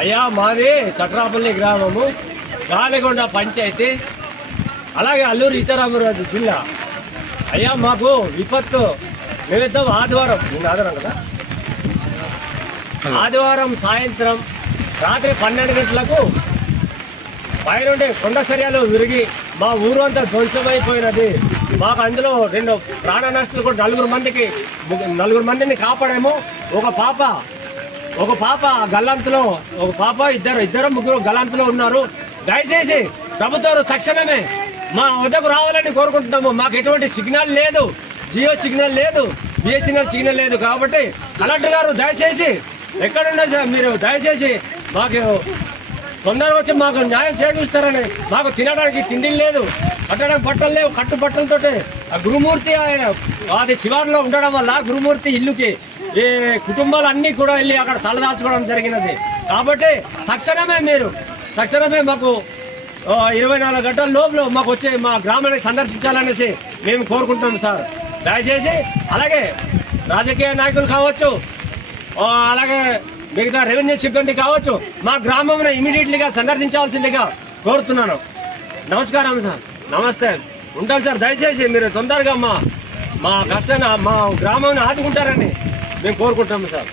అయ్యా మాది చట్రాపల్లి గ్రామము, గాలిగొండ పంచాయతీ, అలాగే అల్లూరు సీతారామరాజు జిల్లా. అయ్యా మాకు విపత్తు నిమిత్తం ఆదివారం, నేను ఆదివారం కదా, ఆదివారం సాయంత్రం రాత్రి 12 గంటలకు పైనుండి కొండ సరియాలు విరిగి మా ఊరు అంతా ధ్వంసమైపోయినది. మాకు అందులో 2 ప్రాణ నష్టాలు కూడా 4 మందిని కాపాడేమో. ఒక పాప గల్లంతులో, ఒక పాప ఇద్దరు ముగ్గురు గల్లంతులో ఉన్నారు. దయచేసి ప్రభుత్వం తక్షణమే మా వద్దకు రావాలని కోరుకుంటున్నాము. మాకు ఎటువంటి సిగ్నల్ లేదు, జియో సిగ్నల్ లేదు, బిఎస్ఎన్ఎల్ సిగ్నల్ లేదు. కాబట్టి కలెక్టర్ గారు దయచేసి ఎక్కడున్నా సార్ మీరు దయచేసి మాకు తొందరగా వచ్చి మాకు న్యాయం చేకూరుస్తారని. మాకు తినడానికి తిండి లేదు, కట్టడానికి బట్టలు లేవు. కట్టు బట్టలతోటి ఆ గురుమూర్తి అది శివారులో ఉండడం వల్ల గురుమూర్తి ఇల్లుకి ఈ కుటుంబాలన్నీ కూడా వెళ్ళి అక్కడ తలదాచుకోవడం జరిగినది. కాబట్టి తక్షణమే మాకు 24 గంటల లోపల మాకు వచ్చి మా గ్రామాన్ని సందర్శించాలనేసి మేము కోరుకుంటున్నాం సార్. దయచేసి అలాగే రాజకీయ నాయకులు కావచ్చు, అలాగే మిగతా రెవెన్యూ సిబ్బంది కావచ్చు, మా గ్రామంలో ఇమీడియట్లీగా సందర్శించాల్సిందిగా కోరుతున్నాను. నమస్కారం సార్, నమస్తే, ఉంటాం సార్. దయచేసి మీరు తొందరగా మా కష్టాన్ని, మా గ్రామాన్ని ఆదుకుంటారని మేము కోరుకుంటున్నాము సార్.